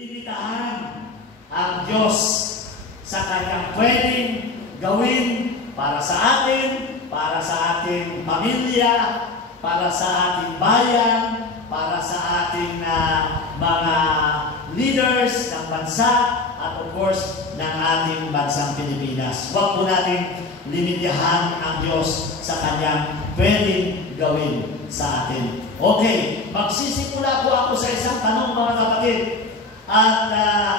limitahan ang Diyos sa Kanyang pwedeng gawin para sa atin, para sa ating pamilya, para sa ating bayan, para sa ating mga leaders ng bansa, at of course, ng ating bansang Pilipinas. Huwag po natin limitahan ang Diyos sa Kanyang pwedeng gawin sa atin. Okay, magsisimula po ako sa isang tanong, mga kapatid. At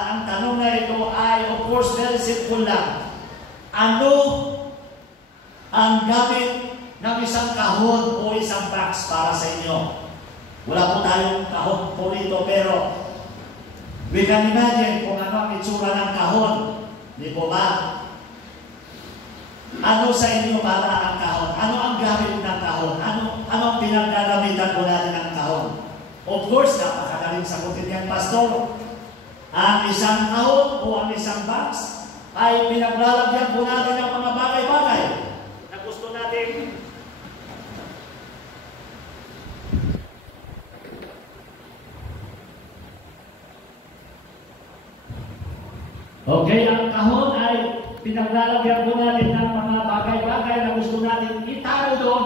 ang tanong na ito ay, of course, very simple lang. Ano ang gamit ng isang kahon o isang box para sa inyo? Wala po tayong kahon po rito, pero we can imagine kung ano ang itsura ng kahon. Di po ba? Ano sa inyo para ang kahon? Ano ang gamit ng kahon? Ano ang pinagdadamitan po natin ng kahon? Of course, napakadaling sagutin yan, Pastor. Ang isang kahon o ang isang box ay pinaglalagyan po natin ng mga bagay-bagay na gusto natin. Okay, ang kahon ay pinaglalagyan po natin ng mga bagay-bagay na gusto natin itaro doon.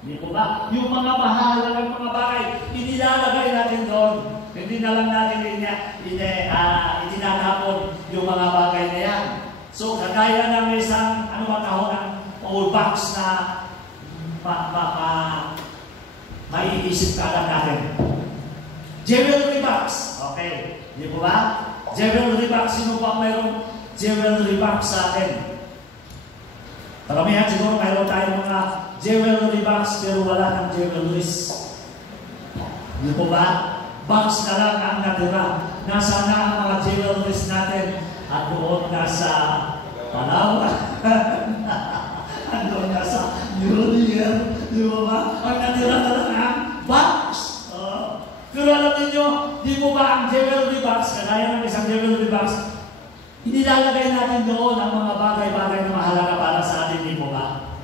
Hindi po ba? Yung mga mahalagang mga bagay, inilalagay natin doon. Hindi na lang natin itinatapon yung mga bagay na yan. So, kagaya ng isang, kahon ng old box na maiisip ka lang natin. Jewelry box. Okay. Hindi po ba? Jewelry box. Sino pa mayroong jewelry box sa atin? Paramihan siguro mayroon tayong mga jewelry box pero wala ng jewelries. Hindi po ba? Box na lang ang natira. Nasa na ang mga jewelries natin? At doon nasa Palawan. Doon nasa New Year. Di ba ba? Ang natira na lang ang box. Pero alam niyo, di mo ba ang jewelry box, kagaya ng isang jewelry box, inilalagay natin doon ang mga bagay-bagay na mahalaga para sa atin, di mo ba?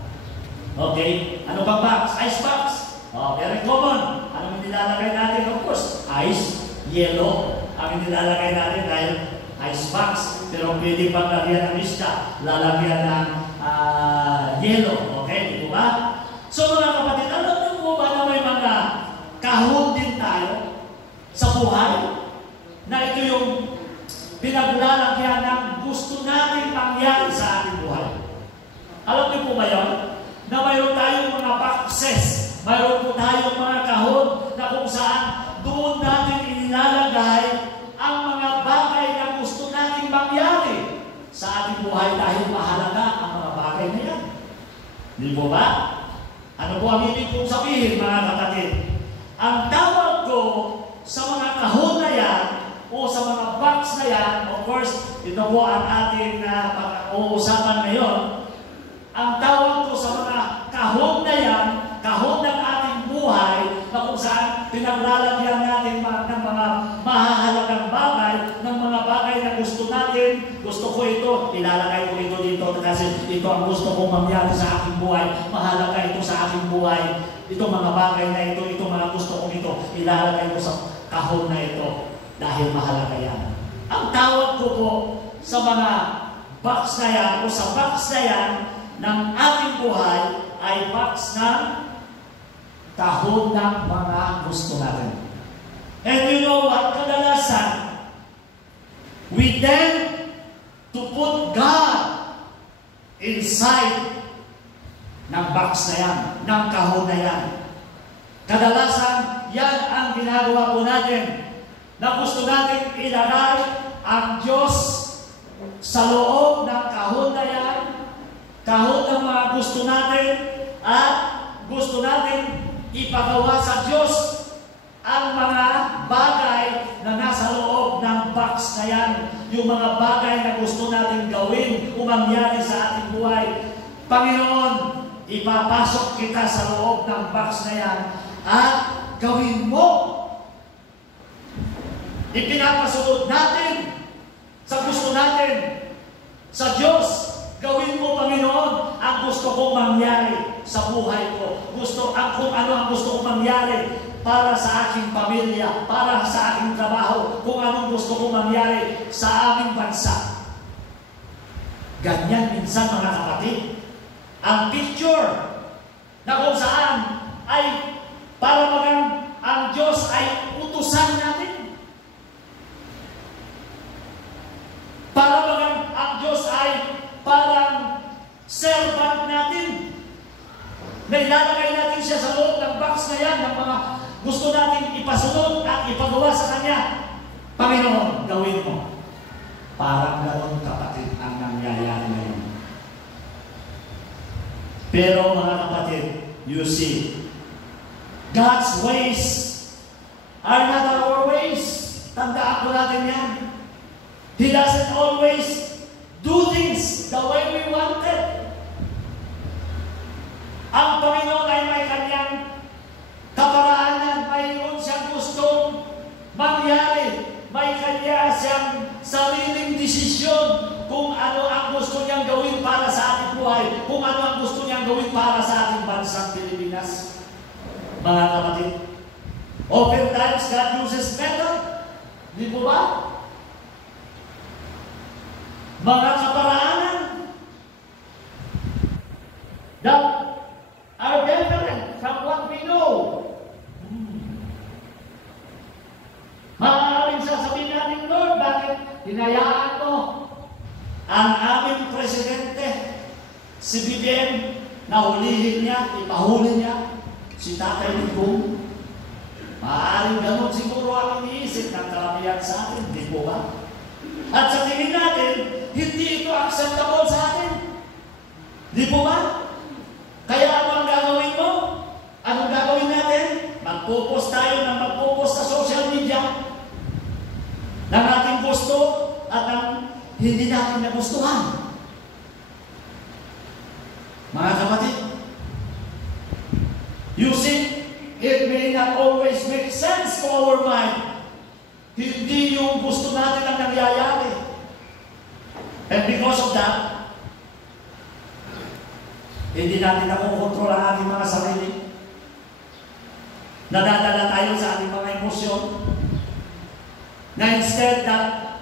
Okay? Ano bang box? Ice box. Very common. Anong inilalagay natin? Of course, ice, yellow. Ang inilalagay natin dahil ice box. Pero pwede pang lagyan ng isda, lalagyan ng yellow. Okay? Di mo ba? So mga kapatid, alam niyo po ba na may mga kahon din tayo sa buhay? Na ito yung pinaglalagyan ng gusto natin mangyari sa ating buhay. Alam niyo po ba yun? Na mayroon tayong mga boxes, mayroon po tayong mga kahon na kung saan doon natin inilalagay ang mga bagay na gusto natin mangyari sa ating buhay dahil mahalaga ang mga bagay na yan. Di po ba? Ano po ang ibig kong sabihin, mga kapatid? Ang tawag ko sa mga kahon na yan o sa mga box na yan, of course, ito po ang ating pag-uusapan ngayon. Ang tawag ko sa mga kahon na yan, kahon ng ating buhay, na kung saan pinaglalagyan natin ng mga mahahalagang bagay, ng mga bagay na gusto natin. Gusto ko ito, ilalagay ko ito dito kasi ito ang gusto kong mangyari sa aking buhay. Mahalaga ito sa aking buhay. Ito mga bagay na ito, ito mga gusto kong ito, ilalagay ko sa kahon na ito dahil mahalaga yan. Ang tawag ko po sa mga box na yan o sa box na yan ng ating buhay ay box ng kahon ng mga gusto natin. And you know what? Kadalasan, we tend to put God inside ng box na yan, ng kahon na yan. Kadalasan, yan ang ginagawa po natin na gusto natin ilagay ang Diyos sa loob ng kahon na yan, kahon ng mga gusto natin, at gusto natin ipagawa sa Diyos ang mga bagay na nasa loob ng box na yan, yung mga bagay na gusto natin gawin o mangyari sa ating buhay. Panginoon, ipapasok kita sa loob ng box na yan at gawin mo. Ipinapasunod natin sa gusto natin sa Diyos. Gawin mo, Panginoon, ang gusto kong mangyari sa buhay ko. Kung ano ang gusto kong mangyari para sa aking pamilya, para sa aking trabaho, kung anong gusto kong mangyari sa aming bansa. Ganyan minsan mga kapatid, ang picture na kung saan ay para magang ang Diyos ay utusan natin. Para magang ang Diyos ay parang servant natin. Na ilalagay natin siya sa loob ng box na yan, ng mga gusto natin ipasunod at ipagawa sa Kanya. Panginoon, gawin mo. Parang gano'n kapatid ang nangyayari ngayon. Pero mga kapatid, you see, God's ways are not our ways. Tandaan ko natin yan. He doesn't always do things the way we wanted. Ang Panginoon ay may Kanyang kaparaanan, mayroon siyang gustong mangyari. May Kanya siyang sariling desisyon kung ano ang gusto niyang gawin para sa ating buhay, kung ano ang gusto niyang gawin para sa ating bansang Pilipinas. Mga kapatid, oftentimes God uses method. Di po ba? Mga kaparaanan that are different from what we know. Maaaring sasabihin natin, Lord, bakit hinayaan mo ang aming presidente, si BBM, na hulihin niya, ipahuli niya, si Tatay Digong? Maaaring ganun siguro ang iniisip ng karamihan sa atin, di po ba? At sa tingin natin, hindi ito acceptable sa atin. Di po ba? Kaya ano ang gagawin mo? Anong gagawin natin? Magpo-post tayo ng magpo-post sa social media ng ating gusto at ng hindi natin nagustuhan. Mga kapatid, you see, it may not always make sense to our mind. Hindi yung gusto natin ang nangyayari. And because of that, hindi natin nakukontrol ang ating mga sarili. Nadadala tayo sa ating mga emosyon. Na instead that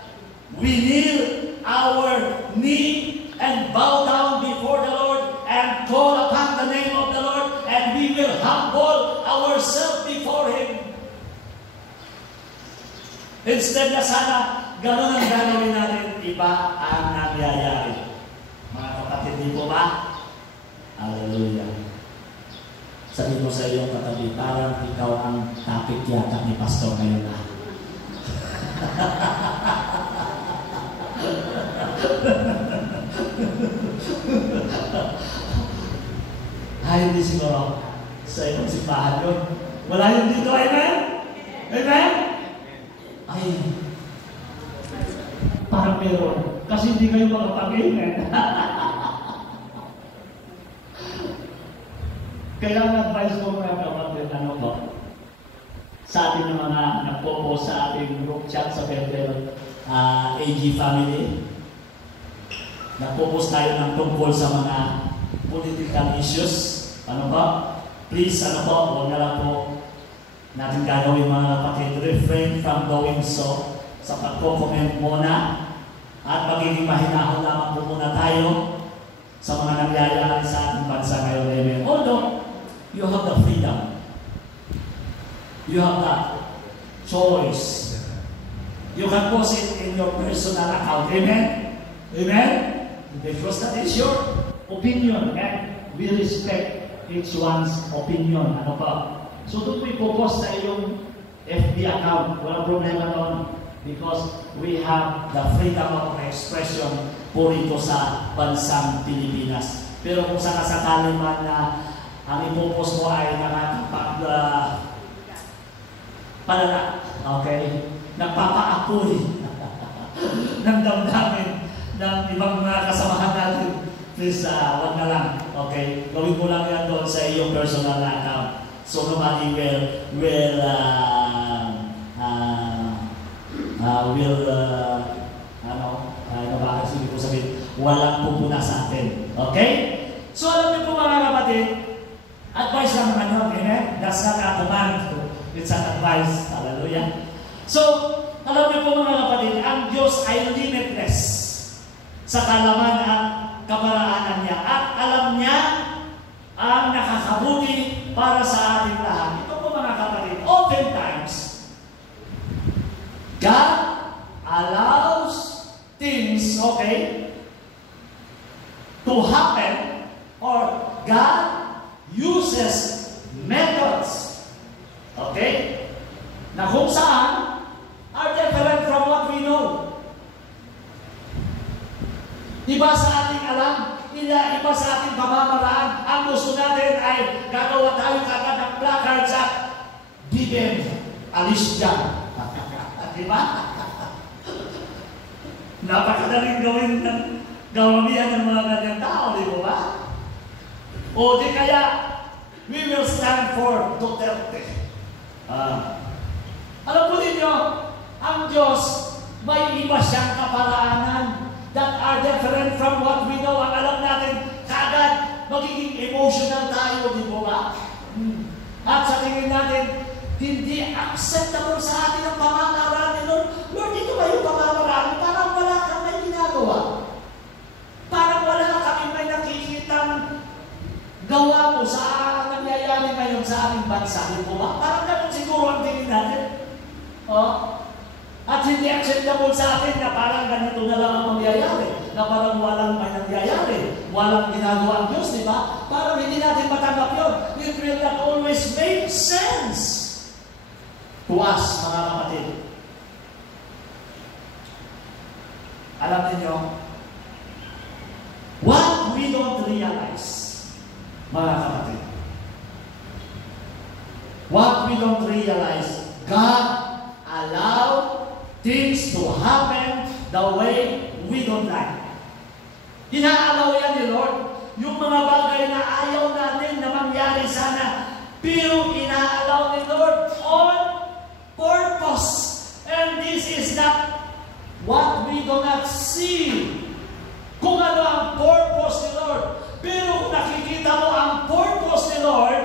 we kneel our knee and bow down before the Lord and call upon the name of the Lord, and we will humble ourselves before Him. Instead na sana gano'n ang gagawin natin, iba ang nangyayari. Mga kapatid, di po ba? Hallelujah. Sabi mo sa iyong katabi, parang ikaw ang topic yata ni Pastor ngayon na. Ay, hindi siguro sa iyong simbahan yun. Wala yun dito, amen? Amen? Ay, parang meron. Kasi hindi kayo makapag-amen. Kaya ang advice ko mga kapatid, ano po? Sa ating mga nagpo-post sa ating group chat sa Bethel AG family, nagpo-post tayo ng tungkol sa mga political issues. Ano ba? Please, ano po, huwag na lang po natin gagawin mga kapatid. Refrain from doing so. Sa pagko-comment muna at magiging mahinahon lamang po muna tayo sa mga nangyayari sa ating bansa ngayon. Amen. Although, you have the freedom. You have the choice. You can post it in your personal account. Amen? Amen? Because that is your opinion and we respect each one's opinion. Ano pa? So doon mo ipopost sa iyong FB account. Walang problema doon. Because we have the freedom of expression po rito sa bansang Pilipinas. Pero kung sakasakali man na ang ipopost mo ay palala, okay? Nagpapaapoy ng damdamin ng ibang mga kasamahan natin. Please, wag na lang, okay? Gawin mo lang yan doon sa iyong personal account. So nobody will walang pupuna sa atin. Okay? So alam niyo po mga kapatid, advice lang naman yun, amen? That's not a command. It's an advice. Hallelujah. So, alam niyo po mga kapatid, ang Diyos ay limitless sa kalaman at kaparaanan niya. At alam niya ang nakakabuti para sa ating lahat. Ito po mga kapatid, oftentimes, God allows things, to happen, or God uses methods, na kung saan are different from what we know. Iba sa ating alam, iba sa ating pamamaraan. Ang gusto natin ay gagawa tayo kagad ng placards at bigyan, alis dyan. Diba? Napakadaling gawin ng gawamihan ng mga ganyang tao, di ba? O di kaya, we will stand for Duterte. Alam po ninyo, ang Diyos, may iba siyang kaparaanan that are different from what we know. Ang alam natin, kaagad, magiging emotional tayo, di ba? At sa tingin natin, hindi acceptable sa atin ang pamamaraan ni Lord. Lord, ito ba yung pamamaraan? Parang wala kang may ginagawa. Parang wala kami may nakikitang gawa mo sa nangyayari ngayon sa aming bansa. Di ba? Parang ganun siguro ang tingin natin. At hindi acceptable sa atin na parang ganito na lang ang mangyayari. Na parang walang may nangyayari. Walang ginagawa ang Diyos, di ba? Parang hindi natin matanggap yun. It will not always make sense to us, mga kapatid. Alam niyo, what we don't realize, mga kapatid, what we don't realize, God allowed things to happen the way we don't like. Inaalaw yan ni Lord. Yung mga bagay na ayaw natin na mangyari sana, pero inaalaw ni Lord on purpose. And this is not what we do not see. Kung ano ang purpose ni Lord. Pero kung nakikita mo ang purpose ni Lord,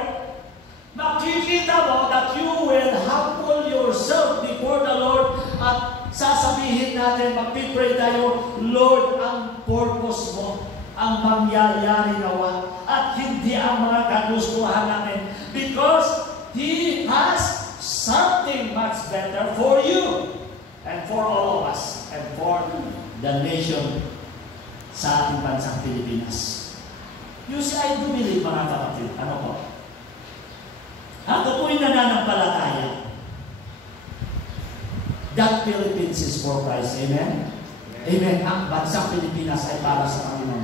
makikita mo that you will humble yourself before the Lord at sasabihin natin, magpipray tayo, Lord, ang purpose mo, ang mangyayari nawa, at hindi ang mga kagustuhan namin. Because He has something much better for you and for all of us and for the nation sa ating bansang Pilipinas. You see, I do believe, mga kapatid, ano po? Ako po'y nananampalataya that Philippines is for Christ. Amen? Amen. Ang bansang Pilipinas ay para sa Panginoon.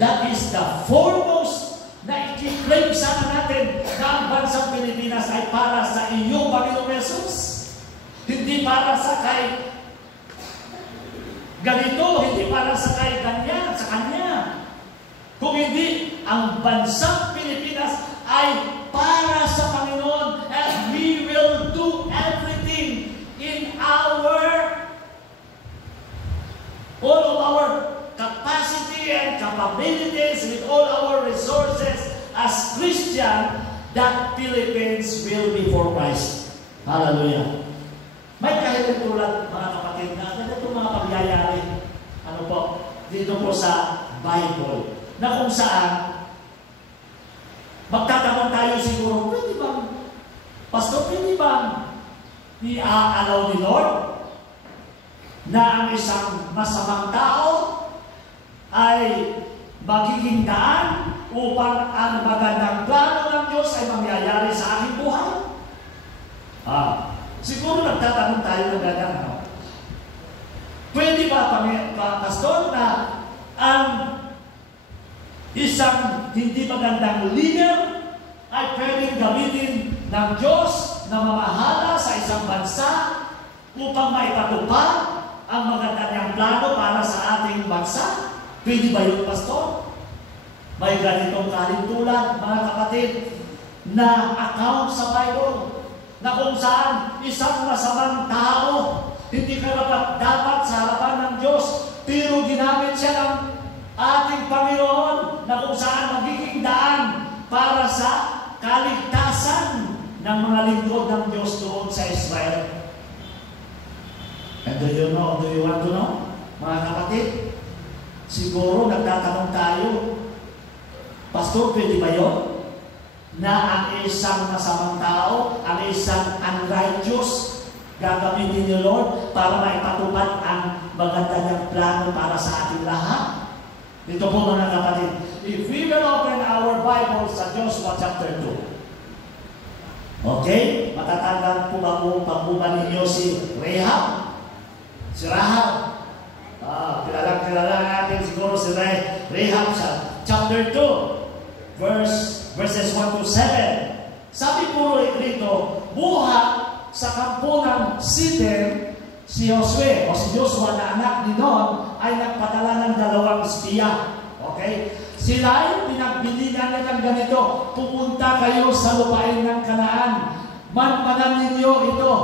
That is the foremost na i-claim sana natin na ang bansang Pilipinas ay para sa inyong Panginoong Jesus. Hindi para sa kay ganito, hindi para sa kay ganyan, sa kanya. Kung hindi, ang bansang Pilipinas ay para sa Panginoon, and we will do everything in all of our capacity and capabilities, with all our resources as Christian, that Philippines will be for Christ. Hallelujah. May kahit tulad, mga kapatid, na ganito mga pagyayari, ano po, dito po sa Bible, na kung saan magtatanong tayo siguro, pwede bang, Pastor, pwede bang i-aalaw ni Lord na ang isang masamang tao ay magiging daan upang ang magandang plano ng Diyos ay mangyayari sa aking buhay? Siguro nagtatanong tayo ng gano'n. Pwede ba, Pastor, na ang isang hindi magandang leader ay pwedeng gamitin ng Diyos na mamahala sa isang bansa upang maipatupad ang maganda niyang plano para sa ating bansa? Pwede ba yun, Pastor? May ganitong kalintulan, mga kapatid, na account sa Bible, na kung saan isang masamang tao, hindi dapat sa harapan ng Diyos, pero ginamit siya ng ating Panginoon, na kung saan magiging daan para sa kaligtasan ng mga lingkod ng Diyos Siguro nagtatanong tayo, Pastor, pwede ba yun? Na ang isang masamang tao, ang isang unrighteous, gagamitin ni Lord para maipatupad ang maganda niyang plano para sa ating lahat? Dito po mga kapatid, if we will open our Bible sa Joshua chapter 2, okay? Matatandaan po ba po pagbuban ninyo si Rahab? Si Rahab. Kilala natin siguro si Rahab sa chapter 2, verses 1 to 7. Sabi po rito, buhat sa kampo ng Sidem, si Josue o si Joshua na anak ni Nun ay nagpadala ng 2 espiya. Okay? Sila ay pinagbilinan nilang ganito, pupunta kayo sa lupain ng Kanaan. Manmanan ninyo ito.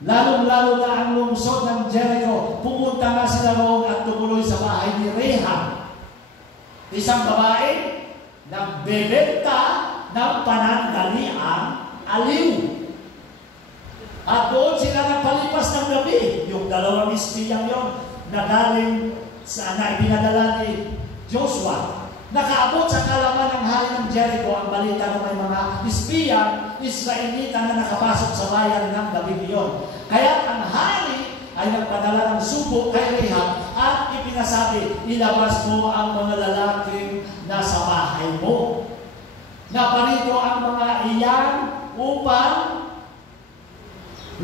Lalong-lalo na ang lungsod ng Jericho. Pupunta na sila roon at tumuloy sa bahay ni Rahab, isang babae nagbebenta ng panandaliang aliw. At doon sila nagpalipas ng gabi. Yung 2 espiyang yon na galing sa ipinadala ni Joshua. Nakaabot sa kalaman ng hari ng Jericho ang balita ng may mga espiyang Israelita na nakapasok sa bayan ng gabi niyon. Kaya ang hari ay nagpadala ng subo kay Rahab at ipinasabi, ilabas mo ang mga lalaking nasa bahay mo. Naparito ang mga iyan upang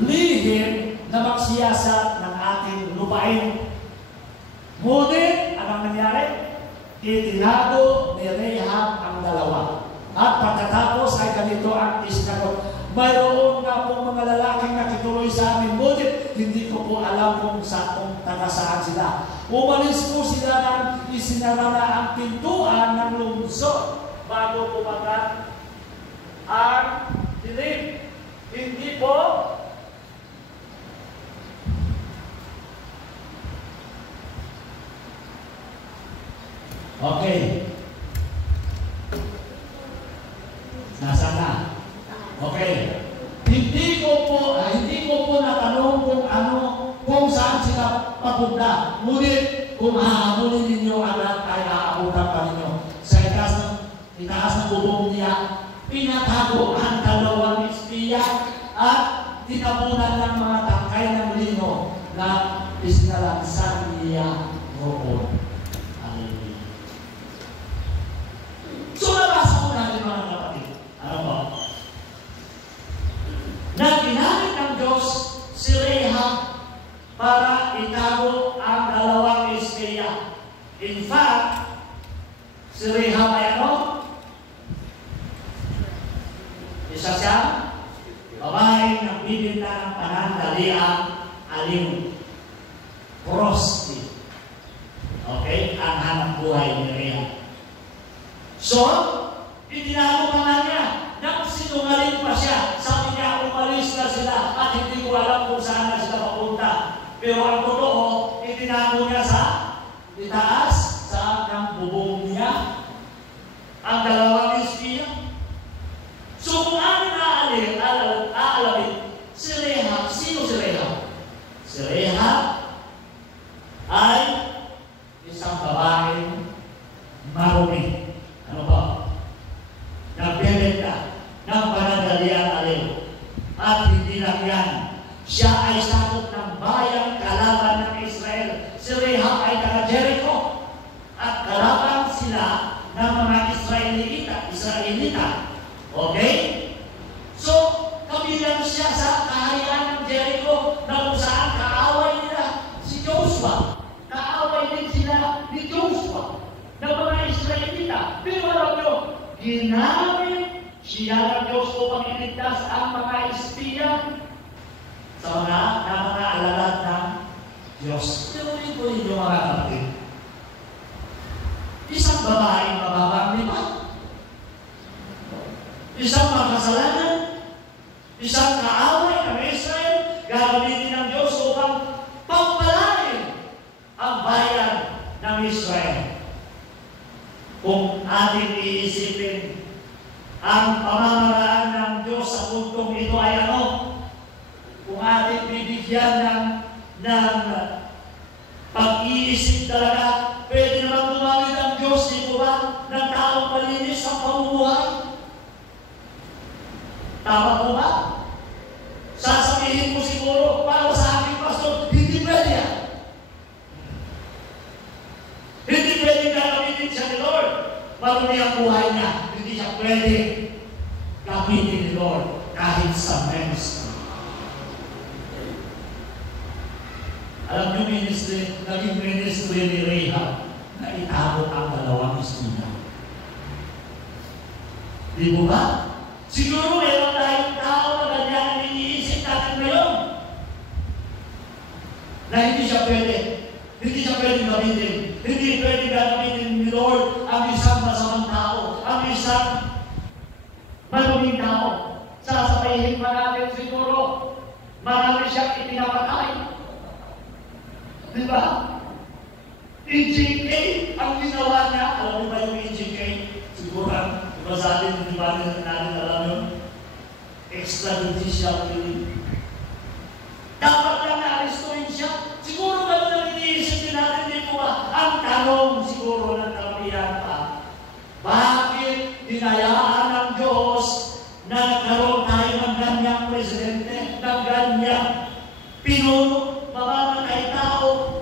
lihim na magsiyasat ng ating lupain. Ngunit, anong nangyari? Itinago ni Rahab ang 2. At pagkatapos ay ganito ang isinagot, mayroon nga pong mga lalaking nakituloy sa amin, ngunit hindi ko po alam kung taga saan sila. Umalis po sila nang isinarara ang pintuan ng lungsod bago pumagat ang dilim. Hindi po okay. Nasaan na? Okay. Hindi ko po natanong kung saan sila papunta. Ngunit kung hahabulin ninyo agad ay aabutan pa ninyo. Sa itaas ng bubong niya, pinatago ang 2 espiya at tinapunan ng mga tangkay ng lino na isinalansan niya roon. So, nabasa ko natin mga kapatid. Ano po? Na ginamit ng Diyos si Rahab para itago ang 2 espiya. In fact, si Rahab ay ano? Isa siya, babaeng nagbibinta ng panandaliang aliw. Prostitute. Okay? Ang hanap buhay ni Rahab. So, itinago pa nga niya. Nang sinungaling pa siya, sabi niya, umalis na sila at hindi ko alam kung saan na sila papunta. Pero ang totoo, itinago niya sa itaas, sa ng bubong niya, ang 2 espiya. So, kung ano aalamin, si Rahab, sino si Rahab? Si Rahab ay isang babaeng marumi. Ano ba? Nagbebenta ng panandaliang aliw. At hindi lang yan. Siya ay sakop ng bayang kalaban ng Israel. Si Rahab ay taga Jericho. At kalaban sila ng mga Israelita. Okay? So, kabilang siya sa kaharian ng Jericho na kung saan kaaway nila si Joshua. Kaaway din sila ni Joshua ng mga Israelita. Pero alam nyo, ginamit siya ng Diyos upang iligtas ang mga espiya sa mga alagad ng Diyos. Tinuloy ko ninyo mga kapatid. Isang babaeng mababang lima. Isang makasalanan. Isang kaaway ng Israel. Gagamitin ng Diyos upang pagpalain ang bayan ng Israel. Kung ating iisipin ang pamamaraan ng Diyos sa puntong ito ay ano? Kung ating bibigyan ng pag-iisip talaga, Tama po ba? Sasabihin mo siguro, para sa aking pastor, hindi pwede yan. Hindi pwede gagamitin siya ni Lord. Marami ang buhay niya, hindi siya pwede gamitin ni Lord kahit sa ministry. Alam niyo, naging ministry ni Rahab na itabot ang dalawang istorya. Di mo ba? Siguro meron tayong tao na ganyan ang iniisip natin ngayon. Na hindi siya pwede gamitin. Hindi pwede gamitin ni Lord ang isang masamang tao, ang isang maluming tao. Sasabihin pa natin siguro, marami siyang itinapatay. Di ba? EJK, ang ginawa niya, alam mo ba yung EJK? Siguro, diba sa atin, di ba natin alam yun? Extrajudicial killing. Dapat lang na-aristuin siya. Siguro ba na iniisip din natin, di po ba? Ang tanong siguro ng karamihan pa, bakit dinayaan ng Diyos na nagkaroon tayo ng ganyang presidente, ng ganyang pinuno, mamamatay tao?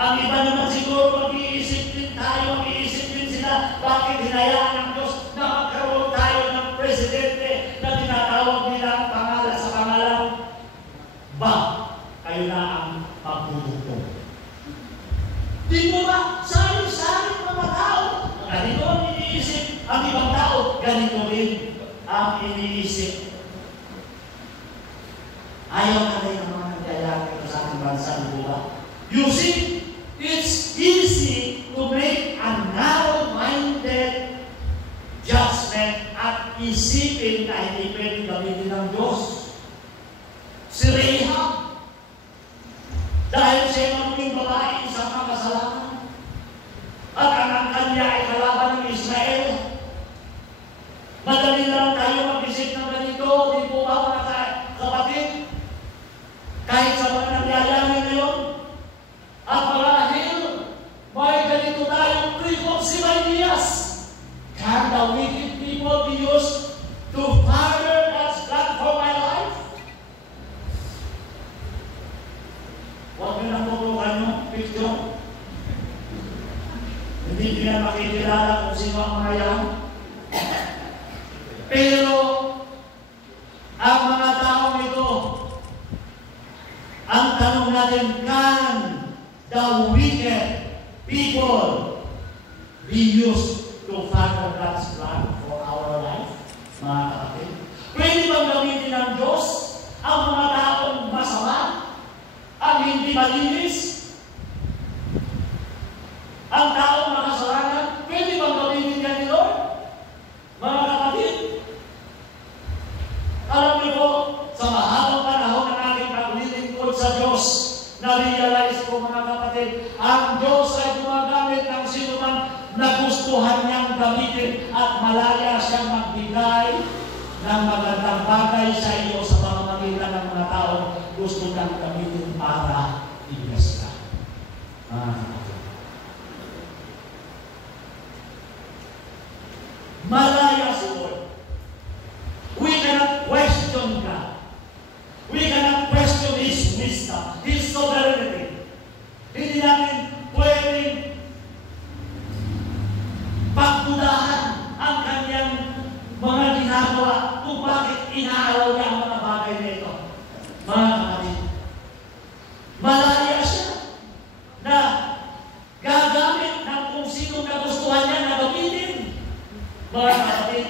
Ang iba naman siguro mag-iisip din tayo, mag-iisip din sila, bakit hinayaan ng Diyos na magkaroon tayo ng presidente na tinatawag nila ang pangalan sa pangalan? Ba, kayo na ang magbubuto. Di mo ba? Sari-sari mga tao. Ganito ang iniisip. Ang ibang tao, ganito rin ang iniisip. Ayaw na rin ang mga nagyayari sa ating bansa, di ba? You see, it's easy to make a narrow-minded judgment at isipin na hindi pwede gamitin ng Diyos. Si Rahab, dahil siya maging babae, isang makasalanan, at ang kanya ay kalaban ng Israel. Madali lang tayo mag-isip ng ganito, di po ba mga kapatid? Kahit sa mga nangyayari ngayon, at marahil, may ganito tayong preconceived ideas. Can the wicked people be used to further God's plan for my life? Huwag nyo nang tutukan yung picture. Hindi nyo na makikilala kung sino ang mga yan. Pero, ang mga taong ito, ang tanong natin, can the wicked people be used to further God's plan for our life? Mga kapatid, pwede bang gamitin ng Diyos ang mga taong masama, ang hindi malinis, ang taong makasalanan? Pwede bang gamitin yan ni Lord? Mga kapatid, alam niyo po, sa mahabang panahon ng aking paglilingkod sa Diyos, na-realize ko mga kapatid, ang Diyos ay gumagamit ng sino man na gustuhan niyang gamitin at malaya siyang magbigay ng magandang bagay sa iyo sa pamamagitan ng mga taong gusto niyang gamitin para i-bless ka. Malaya si Lord. We cannot question God. We cannot question His wisdom, His sovereignty. Hindi natin pwedeng pagdudahan ang kanyang mga ginagawa kung bakit inaaraw niya ang mga bagay na ito. Mga kapatid, malaya siya na gagamit ng kung sino kagustuhan niya na gamitin. Mga kapatid,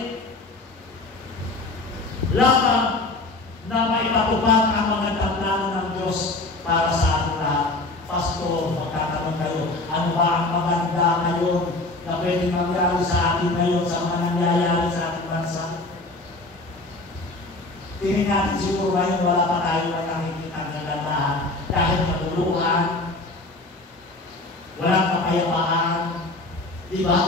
lamang na maipatupad ang magandang plano ng Diyos para sa ating lahat. Pastor, magtatanong kayo, ano ba ang maganda ngayon na pwedeng mangyari sa atin ngayon sa mga nangyayari sa ating bansa? Tingin natin siguro ngayon wala pa tayo na nakikita ng kagandahan dahil matuluhan, walang kapayapaan, di ba?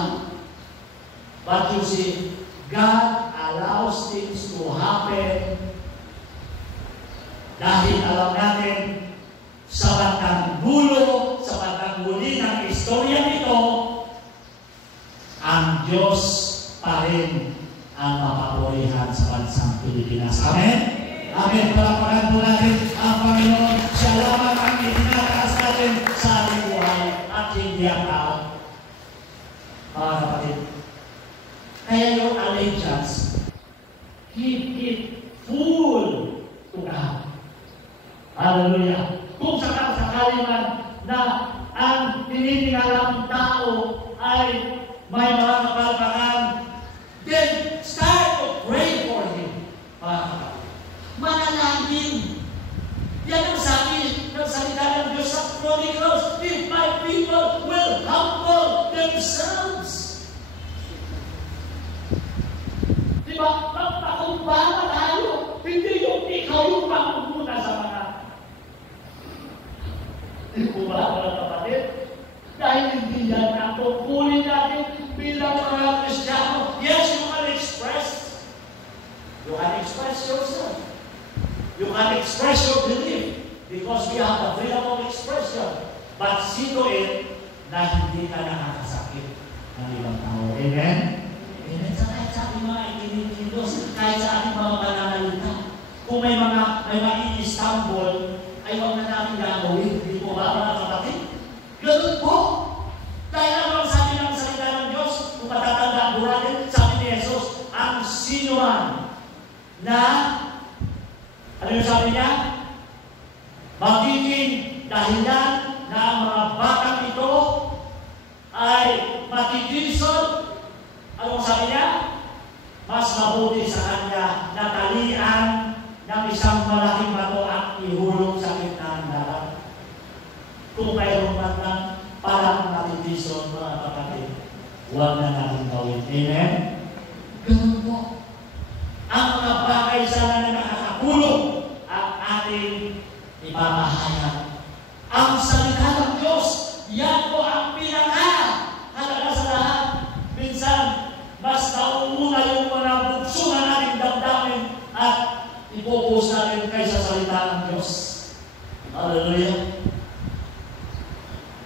But you see, God allows things to happen dahil alam natin sa bandang dulo, sa bandang huli ng istorya nito, ang Diyos pa rin ang mapapurihan sa bansang Pilipinas. iiyak ka, mga kapatid. Kaya yung allegiance, keep it full to God. Hallelujah. Kung sakali man na ang tinitingalang tao ay may mga kapalpakan, then start to pray for him. Manalangin. Yan ang sabi ng salita ng Diyos sa Chronicles, if my people will humble themselves. Diba? Magpakumbaba tayo. Hindi yung ikaw yung pangunguna sa mga. Di po ba, mga kapatid? Dahil hindi yan ang tungkulin natin bilang mga Kristiyano. Yes, you can express. You can express yourself. You can express your belief because we have the freedom of expression. But see to it na hindi ka nakakasakit ng ibang tao. Amen? Amen. Sa kahit sa ating mga ikinikilos, kahit sa ating mga pananalita, kung may i-stumble, ay huwag na natin gagawin. Hindi po ba, mga kapatid? Ganun po. Dahil ang sabi ng salita ng Diyos, kung patatandaan po natin, sabi ni Jesus, ang sinuman na, ano yung sabi niya? Magiging dahilan na ang mga batang ito ay matitison. Anong sabi niya? Mas mabuti sa kanya na talian ng isang malaking bato at ihulog sa gitna ng dagat. Kung mayroon man lang parang matitison, mga kapatid, huwag na natin gawin. Amen? Ganun po. Ang mga bagay sana na nakakakulong ang ating ipapahayag. Ang salita ng Diyos, yan po ang pinaka-halaga sa lahat. Minsan, mas nauuna yung mga bukso na nating damdamin at ipopos natin kaysa salita ng Diyos. Hallelujah.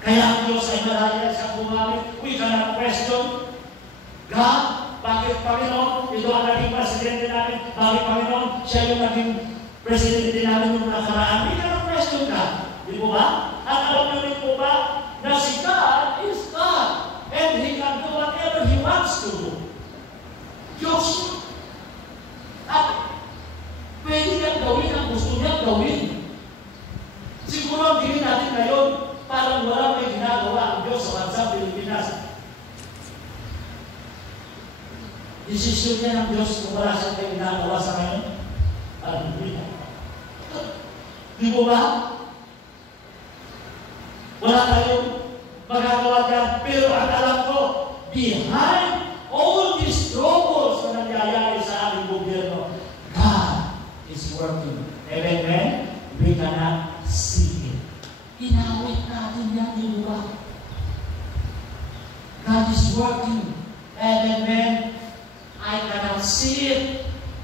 Kaya ang Diyos ay malaya sa gumamit. We cannot question God. Bakit Panginoon? Ito ang naging presidente namin. Bakit Panginoon? Siya yung naging presidente namin yung nakaraan. We cannot question God. Di po ba? At alam namin po ba na si God is God. And He can do whatever He wants to do. Diyos. At pwede niyang gawin ang gusto niyang gawin. Siguro ang tingin natin ngayon, parang wala may ginagawa ang Diyos sa bansang Pilipinas. Desisyon niya ng Diyos kung wala siyang may ginagawa sa ngayon. Di mo ba? Wala tayong magagawa dyan. Pero ang alam ko, behind all these troubles na nangyayari sa ating gobyerno, God is working. Amen? We cannot see it. Inawit natin yan, di ba? God is working. Amen? I cannot see it.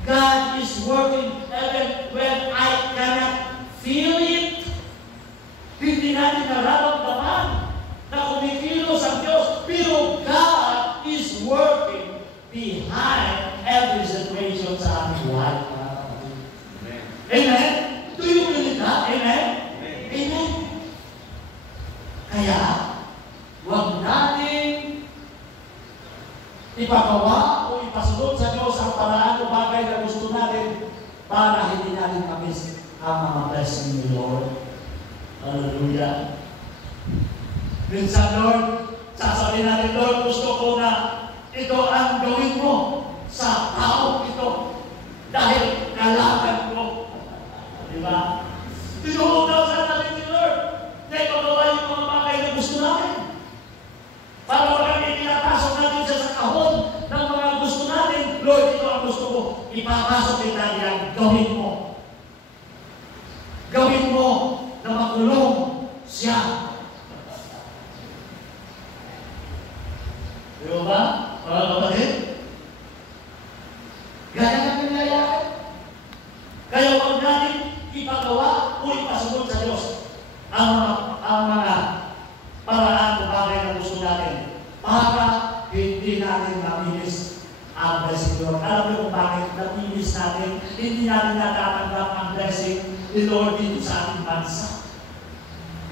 God is working. Even when I cannot feel it, hindi natin nararamdaman na kumikilos ang Diyos. Pero God is working behind every situation sa ating buhay. Amen? Amen? Do you believe that? Amen? Amen? Kaya, huwag natin ipagawa o ipasunod sa Diyos ang paraan o bagay na gusto natin para hindi natin kamis ang mga blessing ni Lord. Hallelujah. Minsan, Lord, sasabihin natin, Lord, gusto ko na ito ang gawin mo sa tao ito dahil kalaban ko. Diba? Tinuugaw sa natin ni Lord na ipagawa yung mga bagay na gusto natin. Para wag itinapasok natin sa kahon ng mga gusto natin. Lord, ito ang gusto ko. Ipapasok kita yan. Gawin mo. Gawin mo na makulong siya. Diba ba? Mga kapatid? Ganyan ang nangyayari. Kaya huwag natin ipagawa o ipasunod sa Diyos ang mga paraan o bagay na gusto natin para hindi natin maminis ang blessing Lord. Alam niyo kung bakit naminis natin, hindi natin natatanggap ang blessing ni Lord dito sa ating bansa.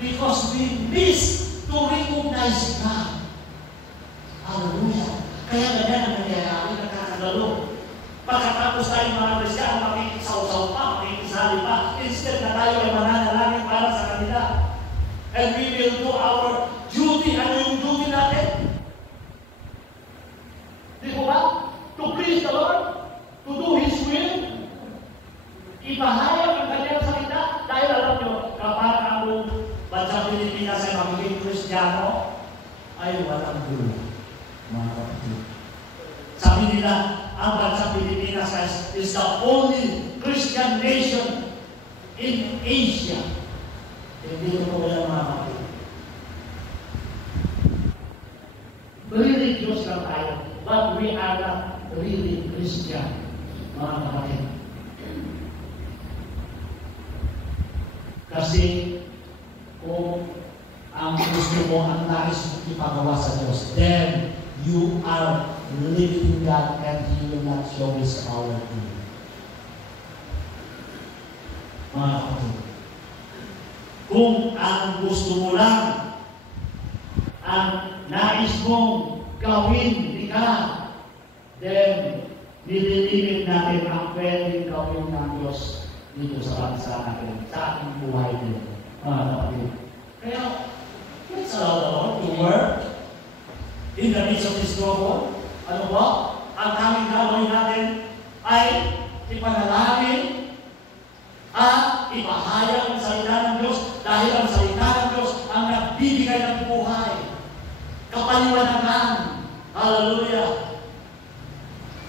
Because we miss to recognize God. Hallelujah. Kaya ganyan ang nangyayari, nakakagalo. Pagkatapos tayo mga Kristiyan, makikisaw-saw pa, makikisali pa, instead na tayo ay mananalangin para sa kanila. And we will do our duty. Ano yung duty natin? Di ba? To please the Lord, to do His will, ipahayag ang kanyang salita. Dahil alam nyo, kapag ang bansang Pilipinas ay magiging Kristiyano, ay walang gulo, mga kapatid. Sabi nila, ang bansang Pilipinas is the only Christian nation in Asia. Hindi ko wala mga kapatid. Religious lang tayo, but we are not really Christian, mga kapatid. Kasi kung ang gusto mo, ang nais mo ipagawa sa Diyos, then you are living God and He will not show His power to you. Mga kapatid, kung ang gusto mo lang, ang nais mong gawin ni God, then nililimit natin ang pwedeng gawin ng Diyos dito sa bansa natin, sa ating buhay dito. Mga kapatid. Kaya, let's allow the Lord to work in the midst of this trouble. Ano ba? Ang aming gagawin natin ay ipanalangin at ipahayag ang salita ng Diyos dahil ang salita ng Diyos ang nagbibigay ng buhay. Kapaliwanagan. Hallelujah.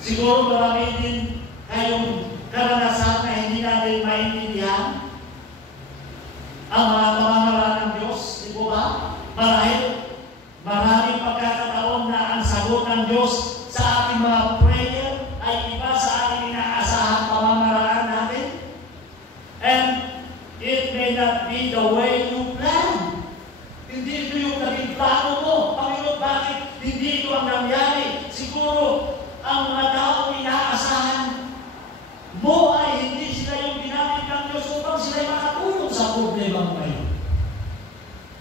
Siguro marami din kayong karanasan na hindi natin maintindihan ang mga pamamaraan ng Diyos. Di po ba? Maraming pagkakataon na ang sagot ng Diyos sa ating mga prayer ay iba sa ating inaasahang pamamaraan natin. And it may not be the way you plan. Hindi ito yung naging plano mo. Panginoon, bakit hindi ito ang nangyari? Siguro, ang mga taong inaasahan mo ay hindi sila yung ginamit ng Diyos upang sila makatulong sa problemang ngayon.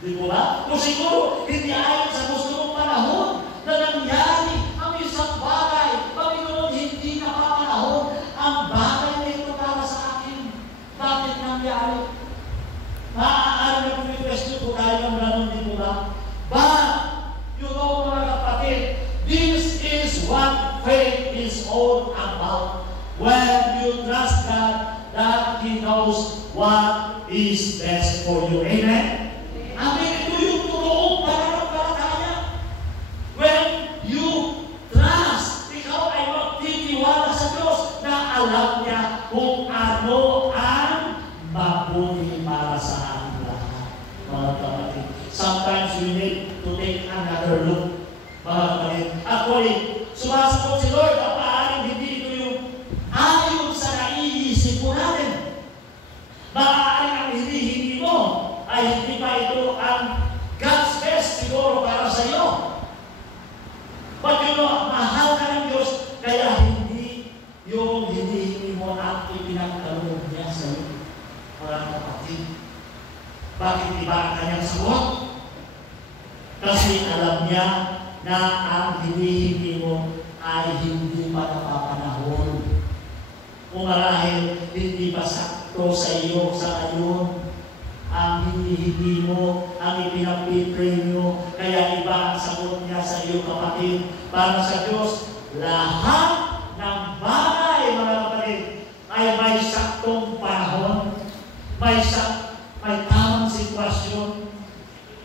Di ba ba? O siguro, hindi ayon sa gusto mong panahon na nangyari ang isang bagay. Panginoon, hindi nakapanahon ang bagay na ito para sa akin. Bakit nangyari? Maaari na pumipwesto po tayo ng gano'n, di ba? But, you know mga kapatid, this is what faith is all about. When you trust God, that He knows what is best for you. Amen? Amen. Ito yung totoong pananampalataya. When you trust, ikaw ay magtitiwala sa Diyos na alam niya kung ano ang mabuti para sa ating lahat. Mga kapatid, sometimes we need to take another look. Mga kapatid, actually, sumasagot si Lord na paaaring hindi ito yung ayon sa naiisip mo natin. Maaaring ang hinihingi mo ay hindi pa ito ang God's best siguro para sa iyo. But you know, mahal ka ng Diyos, kaya hindi yung hinihingi mo ang ipinagkaloob niya sa iyo. Mga kapatid, bakit iba ang kanyang sagot? Kasi alam niya na ang hinihingi mo ay hindi pa napapanahon. Kung marahil hindi pa sakto sa iyo sa ngayon, ang hinihingi mo, ang ipinag-pray mo, kaya iba ang sagot niya sa iyo, kapatid. Para sa Diyos, lahat ng bagay, mga kapatid, ay may saktong panahon, may tamang sitwasyon.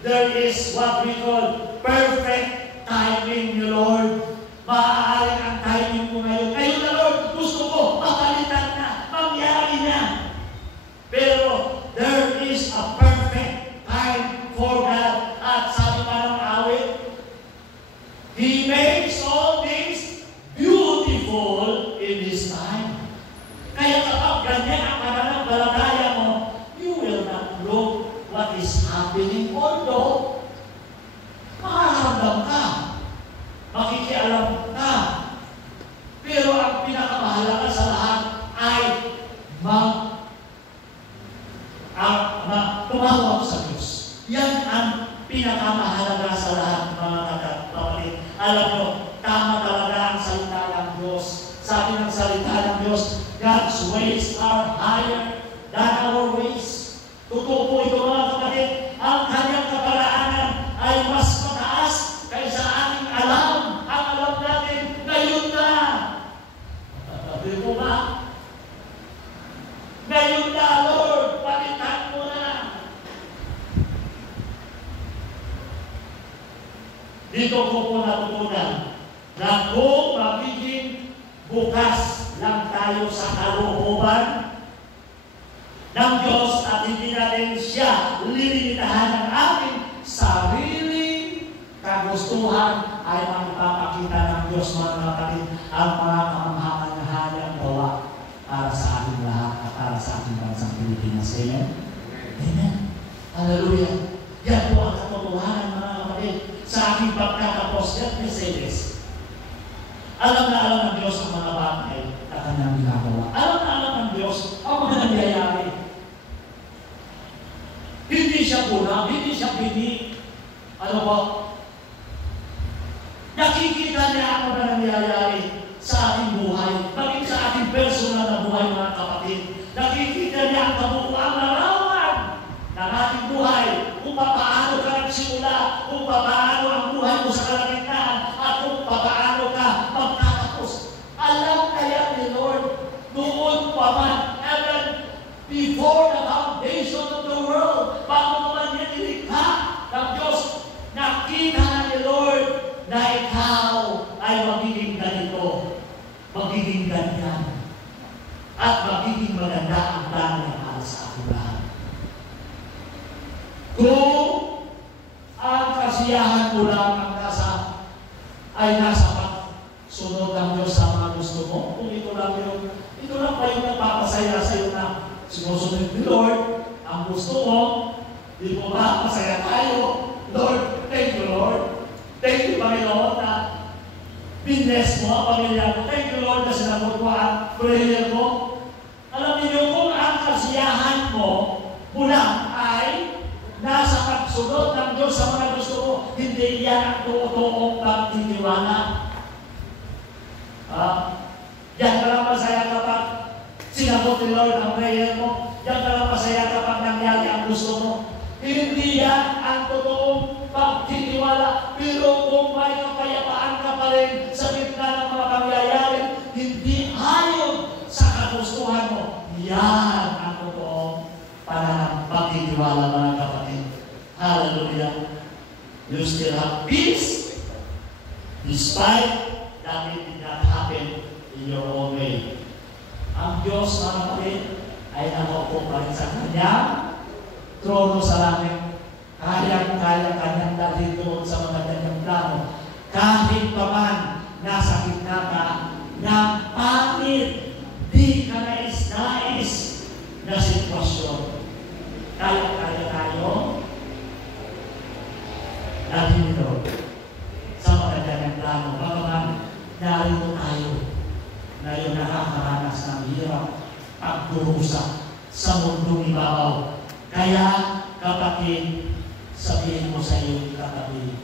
There is what we call perfect timing ni Lord. Maaaring ang timing mo ngayon. Ngayon na Lord, gusto ko, mapalitan na, mangyari na. Pero there is a perfect time for God. At sabi pa ng awit, He makes all things beautiful in His time. Kaya kapag ganyan ang pananampalataya mo, you will not look what is happening. Although, makaramdam ka, makikialam ka. Pero ang pinakamahalaga sa lahat ay tumawag sa Diyos. Yan ang pinakamahalaga sa lahat, mga kapatid. Alam nyo, tama talaga ang salita ng Diyos. Sabi ng salita ng Diyos, God's ways are higher than our ways. Totoo po ito, mga kapatid. Ang kanyang kaparaanan ay mas mataas kaysa ating alam. Ang alam natin, ngayon na. Sabi mo ba? Ngayon na, Lord, palitan mo na. Dito ko po natutunan na kung magiging bukas lang tayo sa kalooban ng Diyos at hindi natin siya lilimitahan ng ating sariling kagustuhan, ay magpapakita ng Diyos, mga kapatid, ang mga kamangha-manghahang gawa para sa ating lahat at para sa ating bansang Pilipinas. Amen? Amen. Hallelujah. Yan po ang katotohanan, mga kapatid, sa ating pagkatapos at Mercedes. Alam na alam ng Diyos ang mga bagay na kanyang ginagawa. Alam na alam ng Diyos ang mga nangyayari. Hindi siya kulang, hindi siya bini. Ano ba? Nakikita niya ang mga nangyayari sa ating buhay, maging sa ating personal na buhay, mga kapatid. Nakikita niya ang kabuuang larawan ng ating buhay, kung paano ka nagsimula, kung paano ang buhay mo sa kalagitnaan, at kung paano ka magtatapos. Alam kaya ni Lord, noon pa man, even before the foundation of the world, bago naman niya nilikha ng Diyos, nakita na ni Lord na ikaw ay magiging ganito, magiging ganyan, at magiging maganda ang plano niya para sa ating lahat. Kung ang kasiyahan mo lang ang nasa pagsunod ng Diyos sa mga gusto mo, kung ito lang pa yung nagpapasaya sa iyo na sinusunod ni Lord, ang gusto mo, di mo ba, masaya tayo. Lord, thank you, Lord. Thank you, Panginoon, na biness mo ang pamilya mo. Thank you, Lord, na sinagot mo ang prayer mo. Alam niyo, kung ang kasiyahan mo lang ay nasa pagsunod ng Diyos sa mga gusto mo, hindi yan ang tuotong pagtitiwala. Yan ka lang masaya kapag sinagot ni Lord ang prayer mo. Yan ka lang masaya kapag nangyari ang gusto mo. Hindi yan ang totoong pagtitiwala. Pero kung may kapayapaan ka pa rin sa gitna ng mga pangyayari, hindi ayon sa kagustuhan mo, yan ang totoong pagtitiwala, mga kapatid. Hallelujah. You still have peace despite that it did not happen in your own way. Ang Diyos, mga kapatid, ay nakaupo pa rin sa kanyang trono sa langit. Kayang-kaya kanyang dalhin doon sa mga kanyang plano. Kahit pa man nasa gitna ka ng pangit, di ka nais-nais na sitwasyon. Kayang-kaya tayo dalhin doon sa mga kanyang plano. Bagaman narito tayo na yung nakakaranas ng hirap, pagdurusa sa mundong ibabaw. Kaya, kapatid, sabihin mo sa iyong katabi,